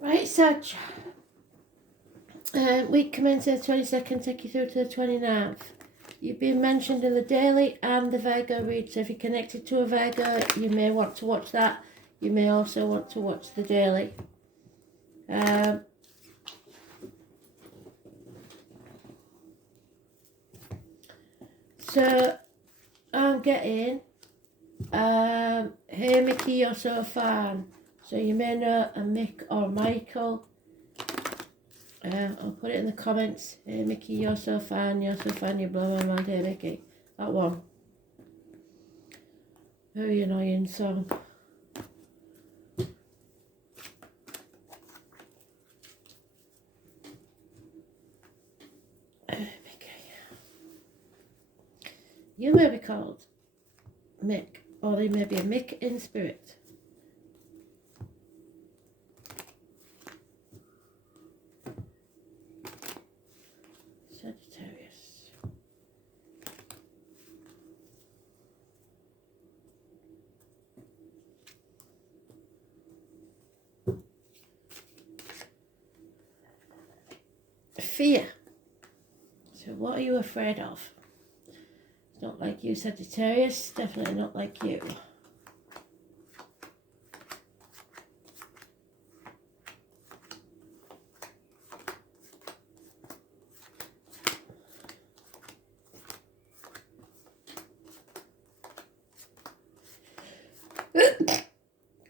Right, Sag. Week commencing the 22nd, take you through to the 29th. You've been mentioned in the daily and the Virgo read, so if you're connected to a Virgo, you may want to watch that. You may also want to watch the daily. So I'm getting hey Mickey, you're so fun. So you may know a Mick or Michael. I'll put it in the comments. Hey Mickey, you're so fun, you blow my mind. Hey Mickey, that one. Very annoying song. Mickey. You may be called Mick, or there may be a Mick in spirit. Sagittarius. Fear. So what are you afraid of? It's not like you, Sagittarius. Definitely not like you.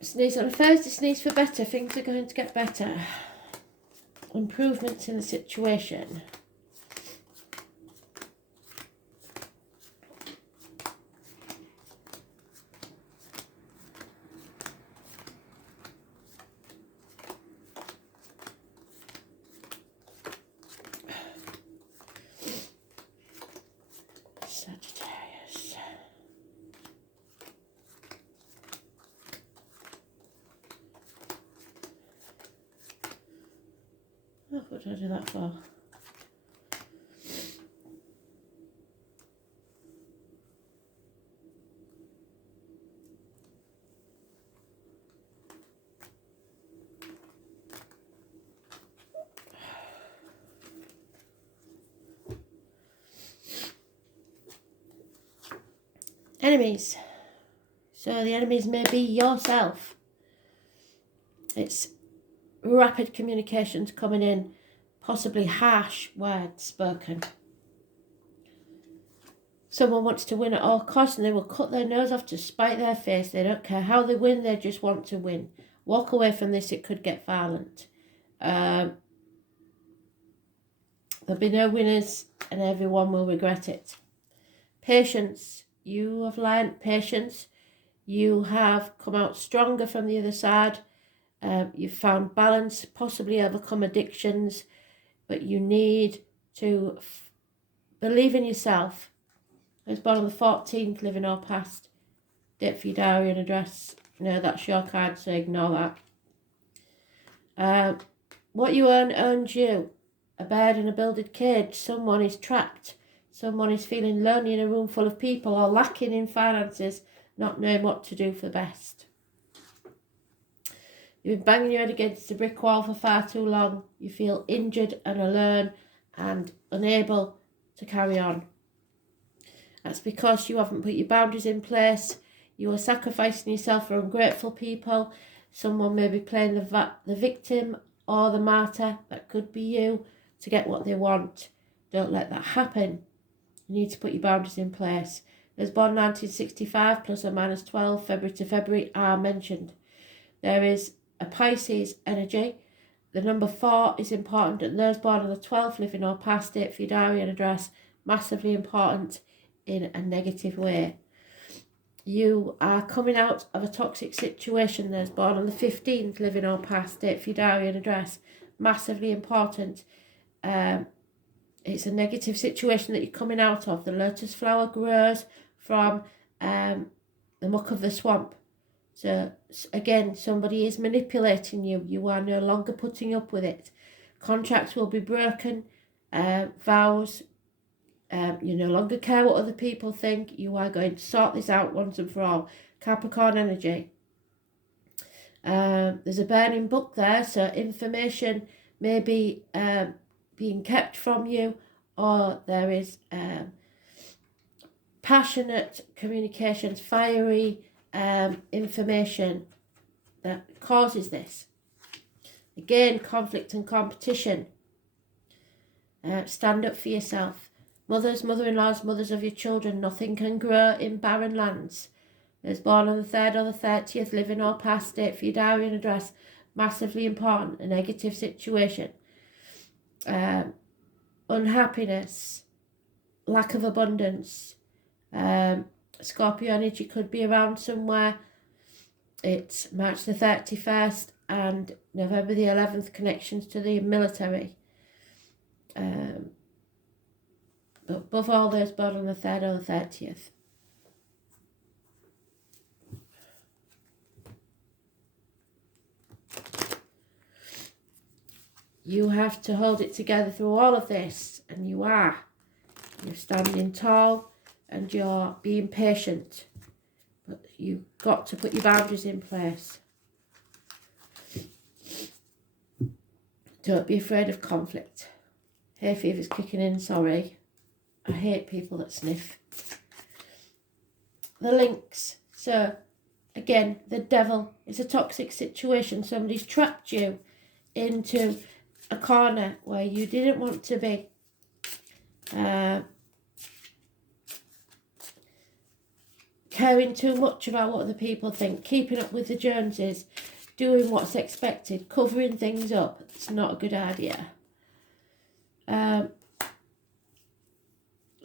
Sneeze on a Thursday, sneeze for better. Things are going to get better. Improvements in the situation. Sagittarius. Oh, what did I do that for? Enemies. So the enemies may be yourself. It's rapid communications coming in, possibly harsh words spoken. Someone wants to win at all costs and they will cut their nose off to spite their face. They don't care how they win, they just want to win. Walk away from this, it could get violent. There'll be no winners and everyone will regret it. Patience. You have learned patience. You have come out stronger from the other side. You've found balance, possibly overcome addictions, but you need to believe in yourself. I was born on the 14th, living or past. Date for your diary and address. No, that's your card, so ignore that. What you earn owns you. A bird in a builded cage. Someone is trapped. Someone is feeling lonely in a room full of people or lacking in finances, not knowing what to do for the best. You've been banging your head against a brick wall for far too long. You feel injured and alone and unable to carry on. That's because you haven't put your boundaries in place. You are sacrificing yourself for ungrateful people. Someone may be playing the victim or the martyr. That could be you, to get what they want. Don't let that happen. You need to put your boundaries in place. Those born 1965 plus or minus 12, February to February, are mentioned. There is a Pisces energy. The number 4 is important, and those born on the 12th, living or past it, for your diary and address, massively important in a negative way. You are coming out of a toxic situation. Those born on the 15th, living or past it, for your diary and address, massively important. It's a negative situation that you're coming out of. The lotus flower grows from the muck of the swamp. So again, somebody is manipulating you. You are no longer putting up with it. Contracts will be broken. Vows. You no longer care what other people think. You are going to sort this out once and for all. Capricorn energy. There's a burning book there, so information may be being kept from you, or there is passionate communications, fiery information that causes this. Again, conflict and competition. Stand up for yourself. Mothers, mother-in-laws, mothers of your children, nothing can grow in barren lands. Those born on the 3rd or the 30th, living or past, date for your diary and address, massively important. A negative situation. Unhappiness, lack of abundance. Scorpio energy could be around somewhere. It's March the 31st and November the 11th, connections to the military. But above all, those born on the 3rd or the 30th. You have to hold it together through all of this, and you are. You're standing tall and you're being patient, but you've got to put your boundaries in place. Don't be afraid of conflict. Hay fever's kicking in, sorry. I hate people that sniff. The links. So, again, the devil is a toxic situation. Somebody's trapped you into a corner where you didn't want to be. Caring too much about what other people think, keeping up with the Joneses, doing what's expected, covering things up. It's not a good idea.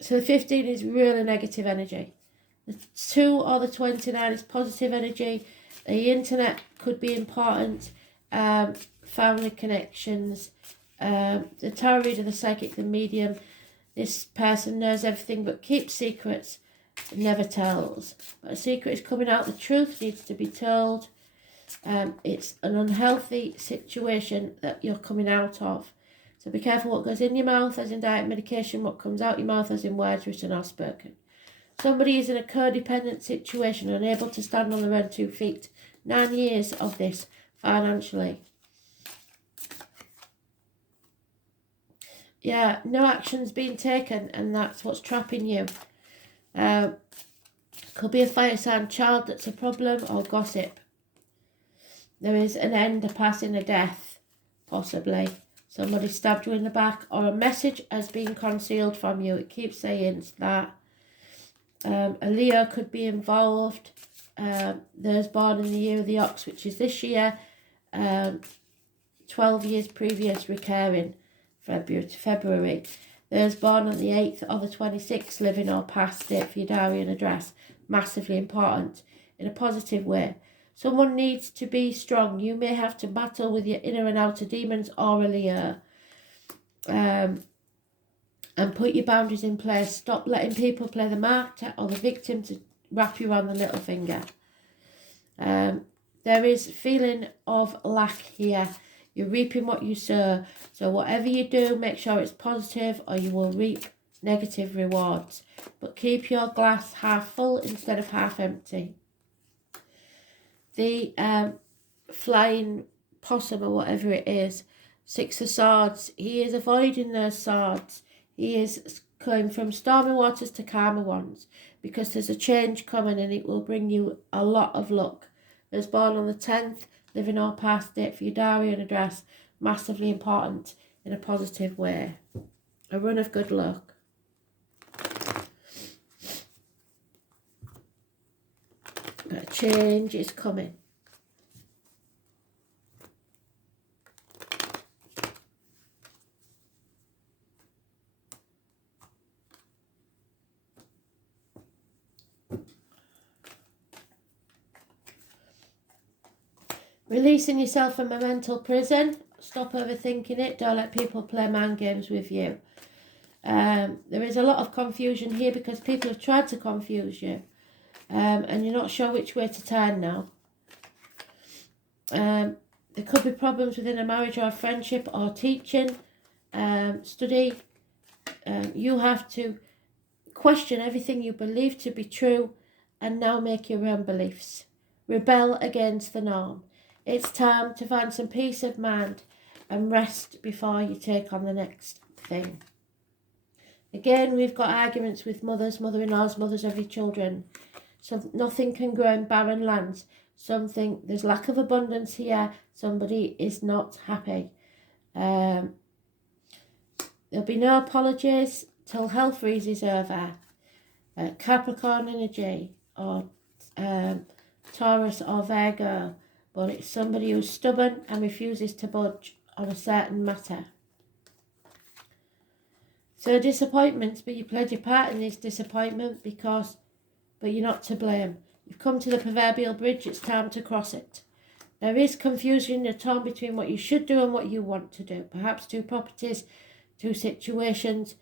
So the 15 is really negative energy. The 2 or the 29 is positive energy. The internet could be important. Family connections. The tarot reader, the psychic, the medium. This person knows everything but keeps secrets, never tells. But a secret is coming out. The truth needs to be told. It's an unhealthy situation that you're coming out of. So be careful what goes in your mouth, as in diet medication, what comes out your mouth, as in words written or spoken. Somebody is in a codependent situation, unable to stand on their own 2 feet. 9 years of this financially. Yeah, no action's being taken, and that's what's trapping you. Could be a fire sign child that's a problem, or gossip. There is an end, a passing, a death, possibly. Somebody stabbed you in the back, or a message has been concealed from you. It keeps saying that. A Leo could be involved. Those born in the year of the ox, which is this year. 12 years previous, recurring, February to February. Those born on the 8th or the 26th, living or past, date for your diary and address. Massively important in a positive way. Someone needs to be strong. You may have to battle with your inner and outer demons, or a Leo. And put your boundaries in place. Stop letting people play the martyr or the victim to wrap you around the little finger. There is feeling of lack here. You're reaping what you sow. So whatever you do, make sure it's positive, or you will reap negative rewards. But keep your glass half full instead of half empty. The flying possum, or whatever it is, 6 of Swords, he is avoiding those swords. He is going from stormy waters to calmer ones, because there's a change coming and it will bring you a lot of luck. Those born on the 10th, living or past, date for your diary and address, massively important in a positive way. A run of good luck. But a change is coming. Releasing yourself from a mental prison. Stop overthinking it. Don't let people play mind games with you. There is a lot of confusion here because people have tried to confuse you. And you're not sure which way to turn now. There could be problems within a marriage or a friendship or teaching, study. You have to question everything you believe to be true and now make your own beliefs. Rebel against the norm. It's time to find some peace of mind and rest before you take on the next thing. Again, we've got arguments with mothers, mother-in-laws, mothers of your children. So nothing can grow in barren lands. There's lack of abundance here. Somebody is not happy. There'll be no apologies till hell freezes over. Capricorn energy, or Taurus or Virgo, but it's somebody who's stubborn and refuses to budge on a certain matter. So disappointments, but you played your part in this disappointment but you're not to blame. You've come to the proverbial bridge, it's time to cross it. There is confusion, you're torn between what you should do and what you want to do. Perhaps two properties, two situations,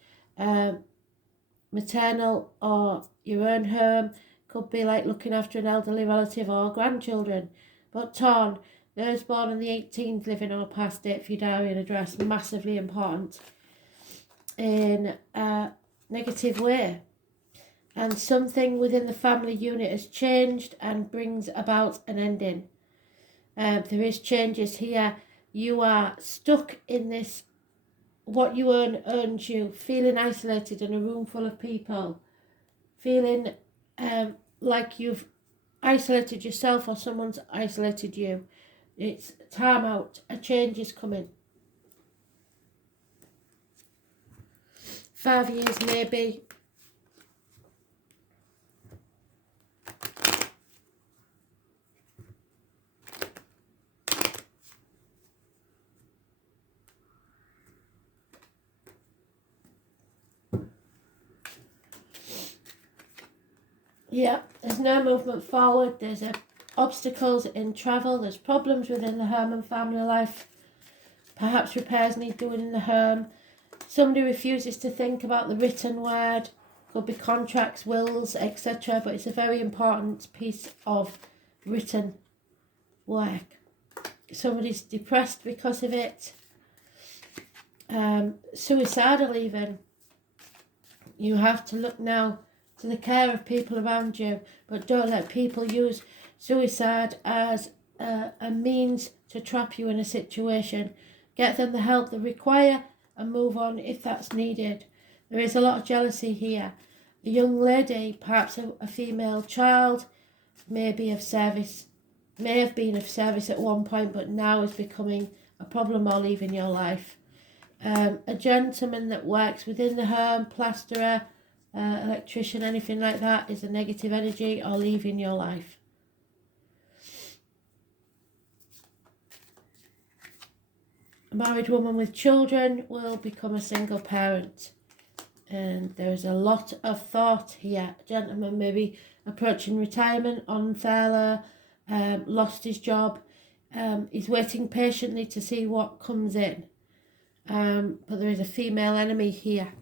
maternal or your own home. Could be like looking after an elderly relative or grandchildren. But torn, those born on the 18th, living or past date for your diary and address, massively important in a negative way. And something within the family unit has changed and brings about an ending. There is changes here. You are stuck in this, what you earn earns you, feeling isolated in a room full of people, feeling like you've isolated yourself or someone's isolated you. It's time out, a change is coming. 5 years maybe. Yeah, there's no movement forward. There's obstacles in travel. There's problems within the home and family life. Perhaps repairs need doing in the home. Somebody refuses to think about the written word. Could be contracts, wills, etc. But it's a very important piece of written work. Somebody's depressed because of it. Suicidal even. You have to look now to the care of people around you, but don't let people use suicide as a means to trap you in a situation. Get them the help they require and move on if that's needed. There is a lot of jealousy here. A young lady, perhaps a female child, may have been of service at one point, but now is becoming a problem or leaving your life. A gentleman that works within the home, plasterer, electrician, anything like that, is a negative energy or leaving your life. A married woman with children will become a single parent. And there's a lot of thought here. A gentleman maybe approaching retirement, on furlough, lost his job. He's waiting patiently to see what comes in. But there is a female enemy here.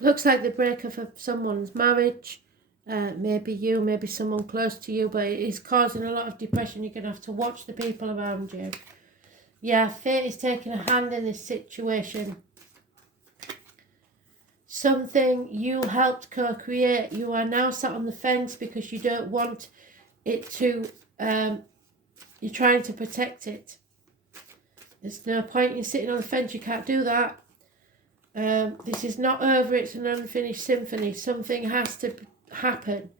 Looks like the breakup of someone's marriage. Maybe you, maybe someone close to you, but it is causing a lot of depression. You're going to have to watch the people around you. Yeah, fate is taking a hand in this situation. Something you helped co-create. You are now sat on the fence because you don't want it to, you're trying to protect it. There's no point in sitting on the fence, you can't do that. This is not over, it's an unfinished symphony. Something has to happen.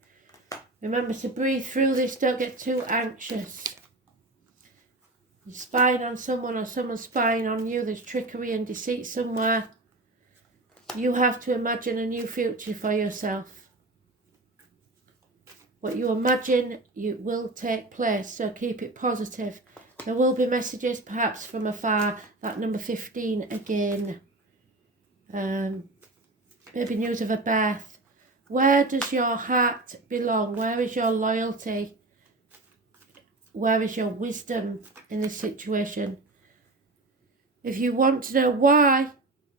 Remember to breathe through this, don't get too anxious. You're spying on someone or someone's spying on you, there's trickery and deceit somewhere. You have to imagine a new future for yourself. What you imagine, you will take place, so keep it positive. There will be messages, perhaps from afar, that number 15 again. Maybe news of a birth. Where does your heart belong? Where is your loyalty? Where is your wisdom in this situation? If you want to know why,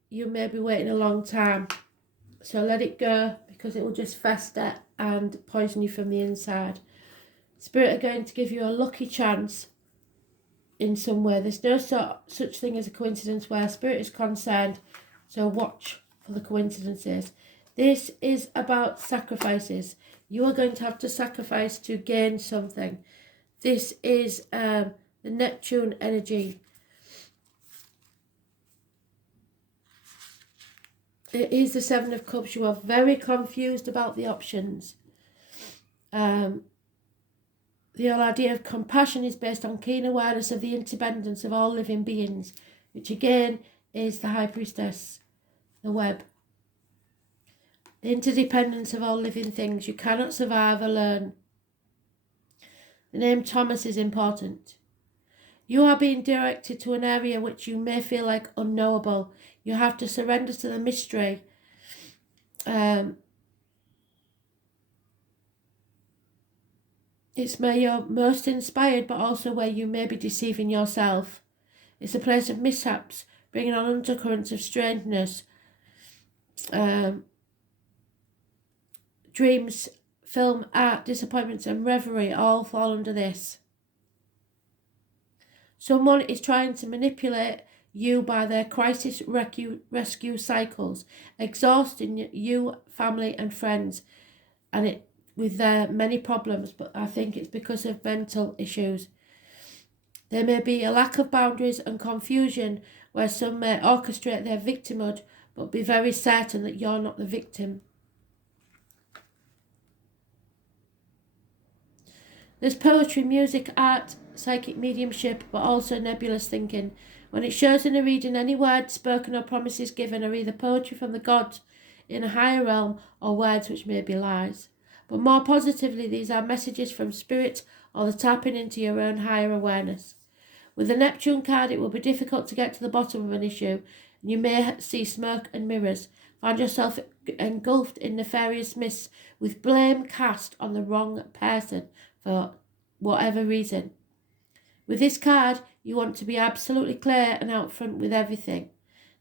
you may be waiting a long time. So let it go, because it will just fester and poison you from the inside. Spirit are going to give you a lucky chance in some way. There's no such thing as a coincidence where spirit is concerned, so watch for the coincidences. This is about sacrifices. You are going to have to sacrifice to gain something. This is the Neptune energy. It is the Seven of Cups. You are very confused about the options. The whole idea of compassion is based on keen awareness of the interdependence of all living beings, which again is the High Priestess, the web. The interdependence of all living things. You cannot survive alone. The name Thomas is important. You are being directed to an area which you may feel like unknowable. You have to surrender to the mystery. It's where you're most inspired, but also where you may be deceiving yourself. It's a place of mishaps, bringing on undercurrents of strangeness. Dreams, film, art, disappointments and reverie all fall under this. Someone is trying to manipulate you by their crisis rescue cycles, exhausting you, family and friends, and it with their many problems, but I think it's because of mental issues. There may be a lack of boundaries and confusion where some may orchestrate their victimhood, but be very certain that you're not the victim. There's poetry, music, art, psychic mediumship, but also nebulous thinking. When it shows in a reading, any words spoken or promises given are either poetry from the gods in a higher realm or words which may be lies. But more positively, these are messages from spirit or the tapping into your own higher awareness. With the Neptune card, it will be difficult to get to the bottom of an issue, and you may see smoke and mirrors, find yourself engulfed in nefarious mists with blame cast on the wrong person for whatever reason. With this card, you want to be absolutely clear and out front with everything.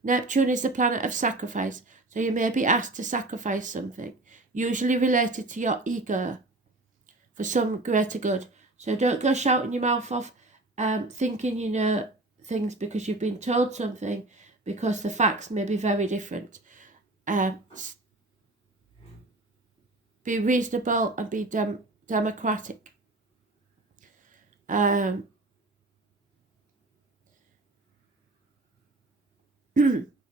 Neptune is the planet of sacrifice, so you may be asked to sacrifice something, usually related to your ego, for some greater good. So don't go shouting your mouth off, thinking you know things because you've been told something, because the facts may be very different. Be reasonable and be democratic.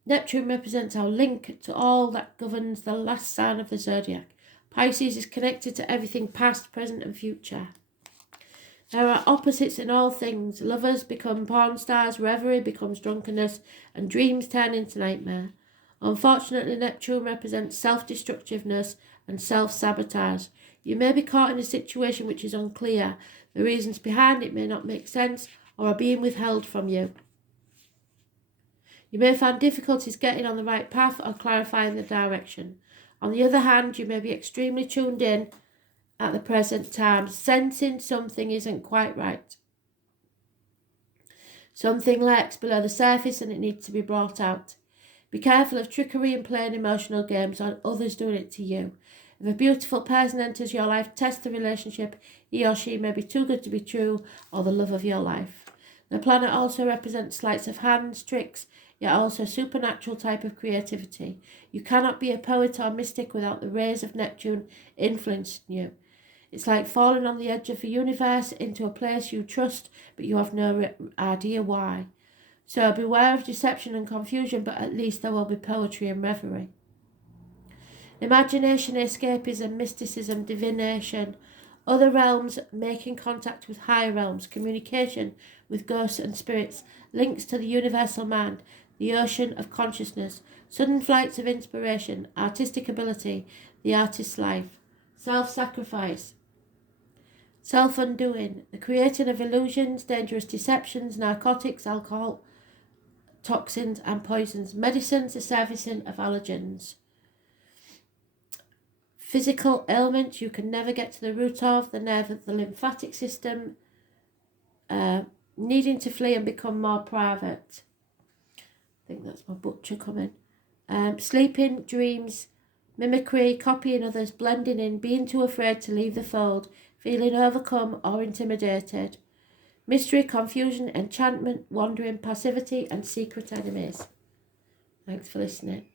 Neptune represents our link to all that governs the last sign of the zodiac. Pisces is connected to everything past, present and future. There are opposites in all things. Lovers become porn stars, reverie becomes drunkenness, and dreams turn into nightmare. Unfortunately, Neptune represents self-destructiveness and self-sabotage. You may be caught in a situation which is unclear. The reasons behind it may not make sense or are being withheld from you. You may find difficulties getting on the right path or clarifying the direction. On the other hand, you may be extremely tuned in at the present time, sensing something isn't quite right. Something lurks below the surface and it needs to be brought out. Be careful of trickery and playing emotional games or others doing it to you. If a beautiful person enters your life, test the relationship. He or she may be too good to be true or the love of your life. The planet also represents sleights of hands, tricks, yet also supernatural type of creativity. You cannot be a poet or mystic without the rays of Neptune influencing you. It's like falling on the edge of the universe into a place you trust, but you have no idea why. So beware of deception and confusion, but at least there will be poetry and reverie. Imagination, escapism, mysticism, divination, other realms, making contact with higher realms, communication with ghosts and spirits, links to the universal mind, the ocean of consciousness, sudden flights of inspiration, artistic ability, the artist's life, self-sacrifice, self-undoing, the creating of illusions, dangerous deceptions, narcotics, alcohol, toxins and poisons, medicines, the servicing of allergens. Physical ailments you can never get to the root of, the nerve of the lymphatic system, needing to flee and become more private. I think that's my butcher coming. Sleeping, dreams, mimicry, copying others, blending in, being too afraid to leave the fold, feeling overcome or intimidated, Mystery, confusion, enchantment, wandering, passivity, and secret enemies. Thanks for listening.